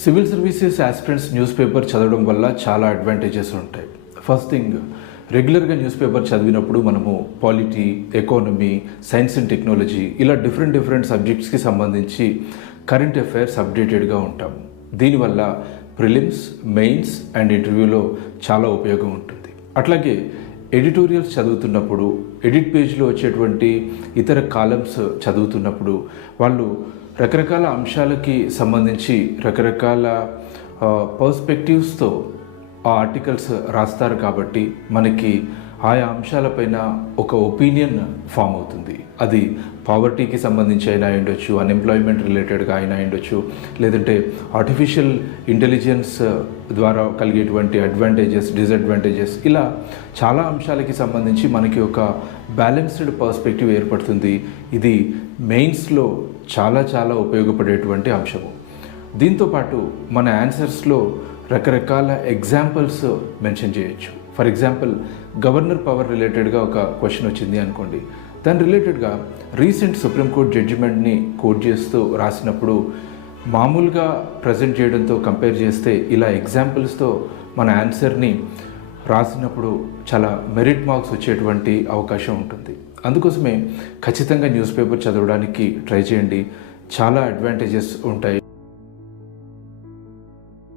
Civil services aspirants news paper చదవడం వల్ల చాలా అడ్వాంటేజెస్ ఉంటాయి. ఫస్ట్ థింగ్, రెగ్యులర్గా న్యూస్ పేపర్ చదివినప్పుడు మనము polity, economy, science and technology ఇలా డిఫరెంట్ సబ్జెక్ట్స్కి సంబంధించి కరెంట్ అఫైర్స్ అప్డేటెడ్గా ఉంటాము. దీనివల్ల ప్రిలిమ్స్, మెయిన్స్ అండ్ ఇంటర్వ్యూలో చాలా ఉపయోగం ఉంటుంది. అట్లాగే ఎడిటోరియల్స్ చదువుతున్నప్పుడు, ఎడిట్ పేజ్లో వచ్చేటువంటి ఇతర కాలమ్స్ చదువుతున్నప్పుడు వాళ్ళు రకరకాల అంశాలకి సంబంధించి రకరకాల పర్స్పెక్టివ్స్తో ఆ ఆర్టికల్స్ రాస్తారు. కాబట్టి మనకి ఆయా అంశాలపైన ఒక ఒపీనియన్ ఫామ్ అవుతుంది. అది పావర్టీకి సంబంధించి అయినా ఉండొచ్చు, అన్ఎంప్లాయ్మెంట్ రిలేటెడ్గా అయినా ఉండొచ్చు, లేదంటే ఆర్టిఫిషియల్ ఇంటెలిజెన్స్ ద్వారా కలిగేటువంటి అడ్వాంటేజెస్, డిసడ్వాంటేజెస్, ఇలా చాలా అంశాలకి సంబంధించి మనకి ఒక బ్యాలెన్స్డ్ పర్స్పెక్టివ్ ఏర్పడుతుంది. ఇది మెయిన్స్లో చాలా ఉపయోగపడేటువంటి అంశము. దీంతోపాటు మన ఆన్సర్స్లో రకరకాల ఎగ్జాంపుల్స్ మెన్షన్ చేయొచ్చు. ఫర్ ఎగ్జాంపుల్, గవర్నర్ పవర్ రిలేటెడ్గా ఒక క్వశ్చన్ వచ్చింది అనుకోండి. దాని రిలేటెడ్గా రీసెంట్ సుప్రీంకోర్టు జడ్జిమెంట్ని కోట్ చేస్తూ రాసినప్పుడు మామూలుగా ప్రజెంట్ చేయడంతో కంపేర్ చేస్తే ఇలా ఎగ్జాంపుల్స్తో మన ఆన్సర్ని రాసినప్పుడు చాలా మెరిట్ మార్క్స్ వచ్చేటువంటి అవకాశం ఉంటుంది. అందుకోసమే ఖచ్చితంగా న్యూస్ పేపర్ చదవడానికి ట్రై చేయండి. చాలా అడ్వాంటేజెస్ ఉంటాయి.